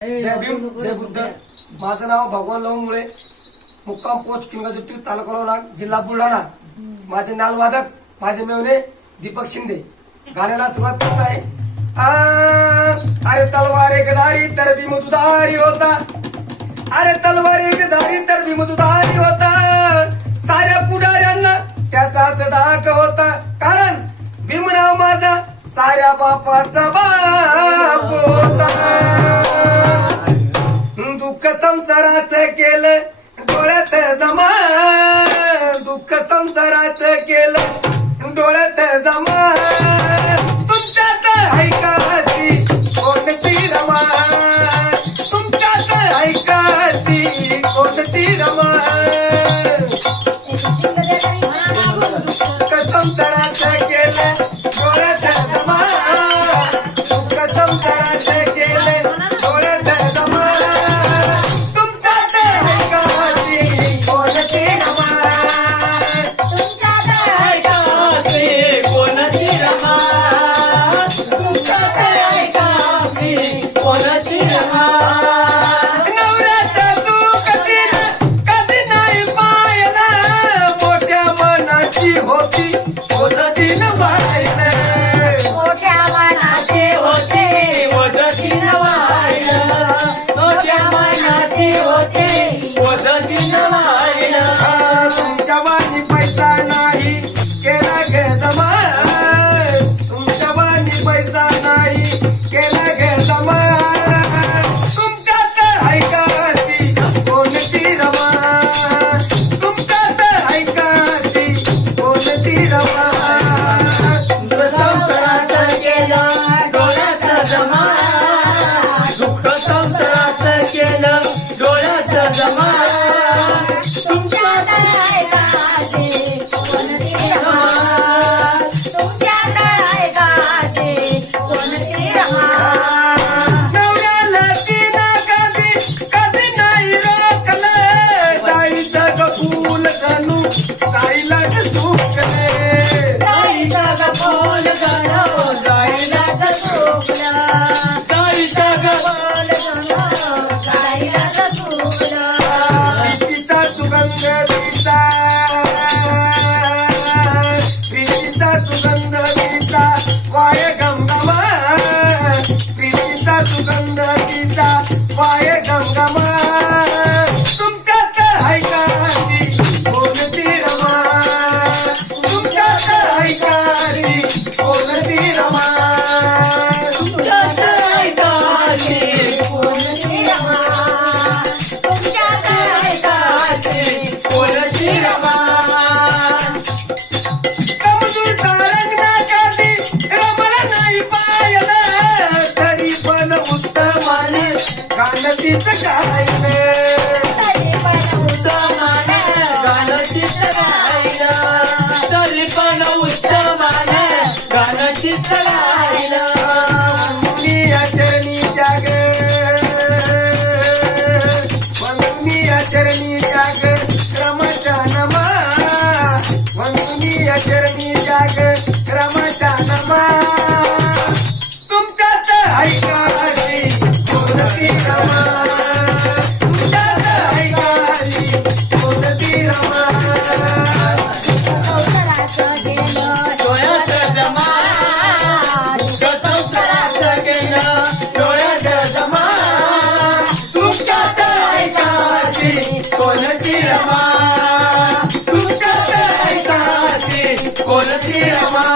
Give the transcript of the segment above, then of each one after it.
जय भीम जय बुद्ध। माझं नाव भगवान लवंगमुळे, मुक्काम पोस्ट किंगजट्टी, तालुका लोणा, जिल्हा बुलढाणा। माझे नालवादक, माझे मेवणे दीपक शिंदे। गाण्याला सुरुवात करत आहे। अरे तलवार एक धारी तर भीम दुधारी होता, अरे तलवार एक धारी तर भीम दुधारी होता, साऱ्या पुढाऱ्यांना त्याचाच धाक होता, कारण भीम नाव माझा साऱ्या बापाचा बाप होता। दुःख संसाराचं केलं डोळ्यात जमा, दुःख संसाराचं केलं डोळ्यात जमा, तुमच्यात ऐकासी कोणती रमा, तुमच्यात ऐकासी कोणती रमा, दुःख संसाराचं केलं डोळ्यात जमा, दुःख संसाराचं केलं डोळ्यात जमा, वाय गंगमा, तुमच्यात ऐकासी कोणती रमा, तुमच्यात ऐकासी कोणती रमा, तुमच्यात ऐकासी कोणती रमा, तुमच्यात ऐकासी कोणती रमा, कमजोर तारंगणासाठी रमला नाही पायला, तरी पण उत्तमाने गाणतीच गायन, तरी पण उत्तमान गाणतीच गायन, तरी पण उत्तमान गाणतीच गायन, वंदनी चरणी जाग, वंदनी चरणी जाग रमचा नमा, वंदनी चरणी जाग रमचा नमा, तुमच्यात ऐकासी कोणती रमा, तुमच्यात ऐकासी कोणती रमा, संसाराचं गेलं डोळ्यात जमा, दुःख संसाराचं गेलं डोळ्यात जमा, तुमच्यात ऐकासी कोणती रमा, तुमच्यात ऐकासी कोणती रमा,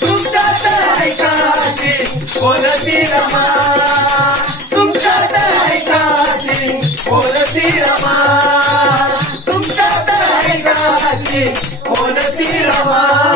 तुमच्यात ऐकासी कोणती रमा, तुमच्यात ऐकासी कोणती रमा, तुमच्यात ऐकासी कोणती रमा.